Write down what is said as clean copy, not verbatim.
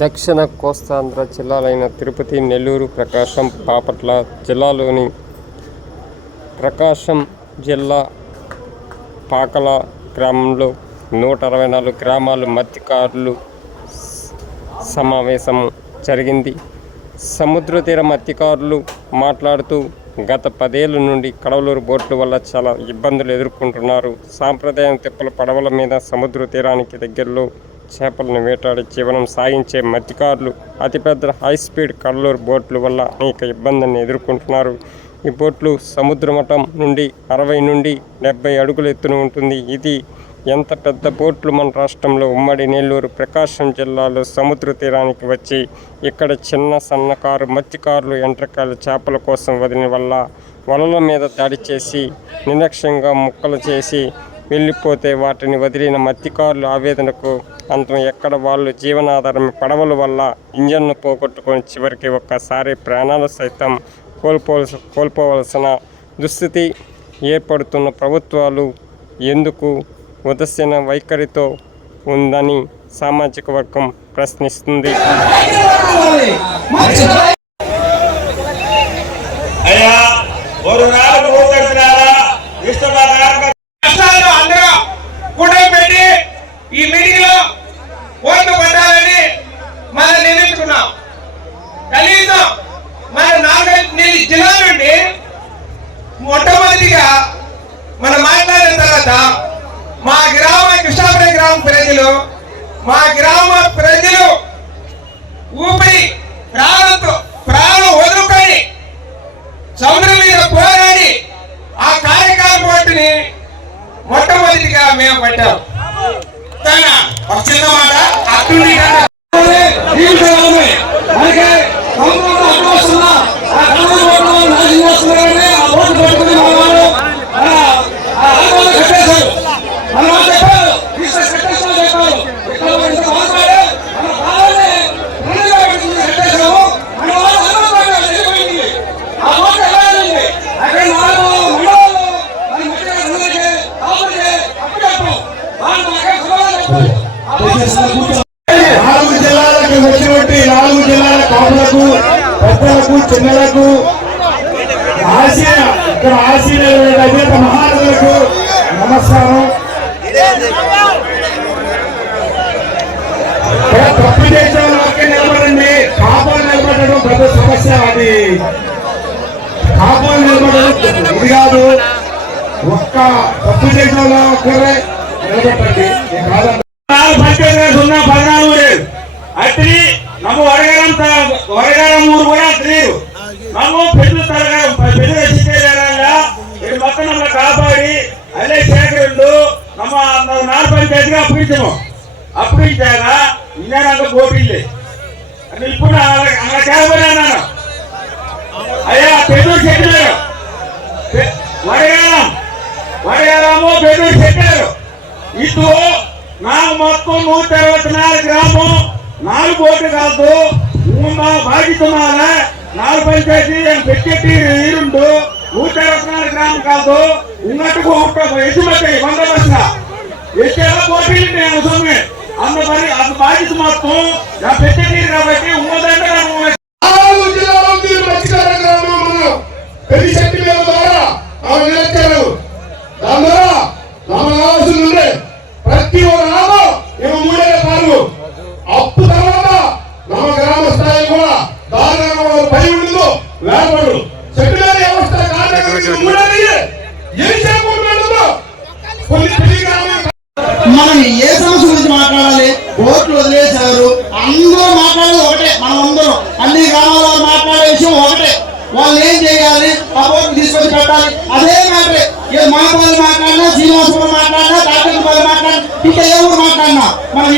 దక్షిణ కోస్తాంధ్ర జిల్లాలైన తిరుపతి, నెల్లూరు, ప్రకాశం, బాపట్ల జిల్లాలోని ప్రకాశం జిల్లా పాకల గ్రామంలో 164 గ్రామాల మత్స్యకారులు సమావేశం జరిగింది. సముద్ర తీర మత్స్యకారులు మాట్లాడుతూ గత 10 ఏళ్ల నుండి కడవలూరు బోట్ల వల్ల చాలా ఇబ్బందులు ఎదుర్కొంటున్నారు. సాంప్రదాయం తిప్పల పడవల మీద సముద్ర తీరానికి దగ్గరలో చేపలను వేటాడి జీవనం సాగించే మత్స్యకారులు అతిపెద్ద హైస్పీడ్ కడవలూరు బోట్ల వల్ల అనేక ఇబ్బందులను ఎదుర్కొంటున్నారు. ఈ బోట్లు సముద్ర మట్టం నుండి 60 నుండి 70 అడుగుల ఎత్తున ఉంటుంది. ఇది ఎంత పెద్ద బోట్లు మన రాష్ట్రంలో ఉమ్మడి నెల్లూరు, ప్రకాశం జిల్లాలో సముద్ర తీరానికి వచ్చి ఇక్కడ చిన్న సన్నకారు మత్స్యకారులు ఎండ్రకాయల చేపల కోసం వదిలిన వల్ల వలల మీద దాడి చేసి నిర్లక్ష్యంగా ముక్కలు చేసి వెళ్ళిపోతే వాటిని వదిలిన మత్స్యకారుల ఆవేదనకు అంతం ఎక్కడ వాళ్ళు జీవనాధారం పడవల వల్ల ఇంజన్ను పోగొట్టుకొని చివరికి ఒక్కసారి ప్రాణాలు సైతం కోల్పోవలసిన దుస్థితి ఏర్పడుతున్న ప్రభుత్వాలు ఎందుకు ఉదాసీన వైఖరితో ఉందని సామాజిక వర్గం ప్రశ్నిస్తుంది. ఈ మీటింగ్ లో ఓట్లు పడాలని మనం నిర్ణయించుకున్నాం. కనీసం మన 4 జిల్లాల నుండి మొట్టమొదటిగా మనం మాట్లాడిన తర్వాత మా గ్రామ కృష్ణాపురం గ్రామ ప్రజలు, మా గ్రామ ప్రజలు ఊపిరి ప్రాణం వదులుకొని సముద్రం మీద పోరాడి ఆ కార్యక్రమ పోటీని మొట్టమొదటిగా మేము పట్టాం. ఒక చిన్న మాట అట్టుండి కాపులకు, పెద్దలకు, చిన్నలకు, ఇక్కడ ఆశీర్వాద మహారాజులకు నమస్కారం. తప్పు చేసిన వాళ్ళకి నిలబడండి. కాపులు నిలబడడం పెద్ద సమస్య. అది కాపులు నిలబడడం ఇది కాదు. ఒక్క తప్పు చేసిన వాళ్ళు ఒక్కరే నిలబెట్టండి. అత్రి ನಮ್ಮ ಹೊರಗಾರಂ ಊರು ಕೂಡ ಅತ್ರೀರು ನಮ್ಮ పెద్ద రచించేదారಲ್ಲ ఇది మొత్తం ನಮ್ಮ కాపాడి అదే సేకరిండు ನಮ್ಮ నాలుగు పంచాయతీగా అప్పించాక ఇన్నాక పోటీలే అని ఇప్పుడు అలా కాబడి అన్నాను. అయ్యా పెద్దూరు చెప్పారు, వడగారము పెద్దూరు చెప్పారు. ಇದು ನಾವು మొత్తం 164 గ్రామం 4 బోట్లు కాదు. బాధ్యత 4 పంచాయతీ పెట్టి నీరుండు 164 గ్రామం కాదు. ఉన్నట్టుకు ఎదుమతి 100% ఎక్కడ పోటీలు నేను సొమ్మె అంత మరి అది బాధ్యత మొత్తం పెట్టే నీరు కాబట్టి ఉన్నదంటే ప్రతి అప్పు తర్వాత ನಮ್ಮ గ్రామ స్థాయి కూడా దారుణంగా పని ఉండదు. లేబడు సెక్రటరీ వ్యవస్థ మనం ఏ సమస్య గురించి మాట్లాడాలి? ఓట్లు వదిలేశారు. అందరూ మాట్లాడేది ఒకటే. మనం అందరం అన్ని గ్రామాల్లో మాట్లాడే విషయం ఒకటే. వాళ్ళు ఏం చేయాలి? ఆ ఓట్లు తీసుకొచ్చి పెట్టాలి. అదే మ్యాటరే. మాపాలు మాట్లాడినా, శ్రీనివాసపురం మాట్లాడినా, కాకినాడ మాట్లాడినా, ఇంకా ఏ ఊరు మాట్లాడినా మనం